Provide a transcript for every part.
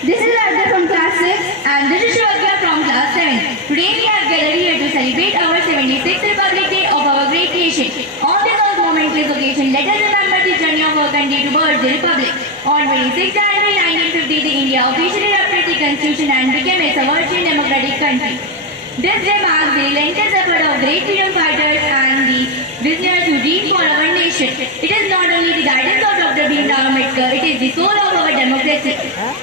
This is Arthur from class 6 and this is Shivadya from class 7. Today we have gathered here to celebrate our 76th Republic Day of our great nation. On this most momentous occasion, let us remember the journey of our country towards the Republic. On 26 January 1950, the India officially adopted the Constitution and became a sovereign democratic country. This day marks the relentless effort of great freedom fighters and the visionaries who dream for our nation. It is not only the guidance of Dr. Bhimrao Ambedkar, it is the soul of our democracy.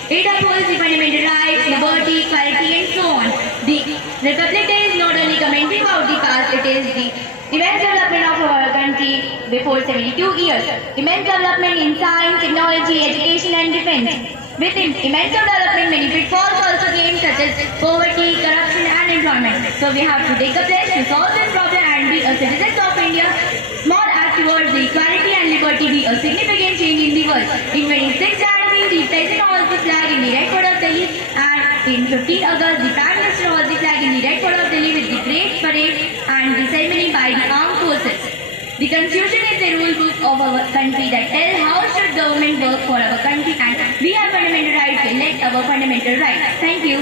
It upholds the fundamental rights, liberty, equality and so on. The Republic Day is not only commenting about the past, it is the immense development of our country before 72 years. Immense development in science, technology, education and defense. With immense development, many pitfalls also came such as poverty, corruption and employment. So we have to take a pledge to solve this problem and be a citizen of India. Small act towards the equality and liberty be a significant change in the world. In 26 January, the President holds the flag in the Red Fort of Delhi and in 15 August, the Prime Minister holds the flag in the Red Fort of Delhi with the great parade and the ceremony by the armed forces. The Constitution is the rule book of our country that tells how should government work for our country and we have fundamental rights to elect our fundamental rights. Thank you.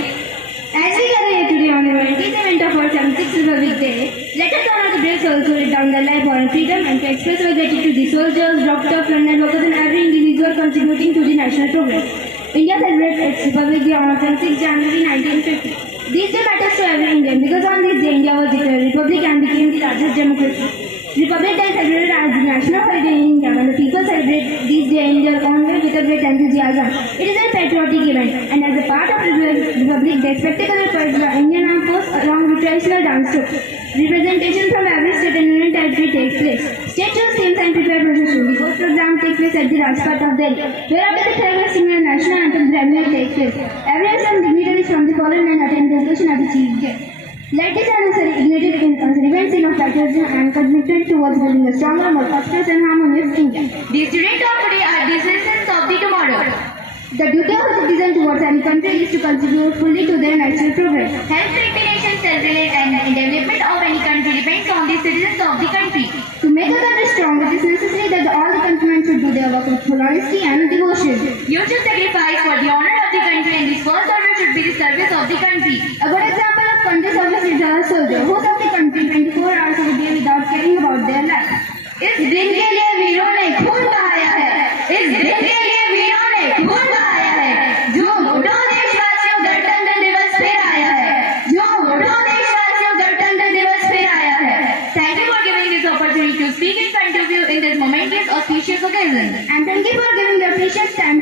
As we gather here today on the 20th event of our 76th Republic Day, let us honor the brave souls who laid down their life for freedom and to express our gratitude to the soldiers, doctors, frontline workers and every individual contributing to the national progress. India celebrates its Republic Day on 26 January 1950. This day matters to every Indian because on this day India was declared a republic and became the largest democracy. Republic Day is celebrated as the national holiday in India when the people celebrate this day in their own way with a great enthusiasm. It is a patriotic event and as a part of Republic Day, spectacle is by Indian Armed Force along with traditional dance troupe. Representation from every state and union territory takes place. State shows teams and prepared procession. The first program takes place at the Rajpath of Delhi, where after the flag singing and national anthem ceremony takes place. Everyone some dignitaries from the foreign and attend the occasion as a chief guest. Let this anniversary ignited in a event scene of patriotism and commitment towards building a stronger, more prosperous and harmonious India. The students of today are the citizens of the tomorrow. The duty of a citizen towards any country is to contribute fully to their national progress. Health, recreation, self-reliance and development of any country depends on the citizens of the country. To make a country strong, it is necessary that all the countrymen should do their work with full honesty and devotion. You should sacrifice for the honor of the country and this first order should be the service of the country. A good example of country service is a soldier who serves the country 24 hours a day without caring about their life. इस दिन के लिए वीरों ने खून बहाया है. इस दिन के लिए वीरों ने खून बहाया है. जो उठो देशवासियों गणतंत्र दिवस फिर आया है. जो उठो देशवासियों गणतंत्र दिवस फिर आया है. Thank you for giving this opportunity to speak in front of you in this momentous auspicious occasion. And thank you for giving your precious time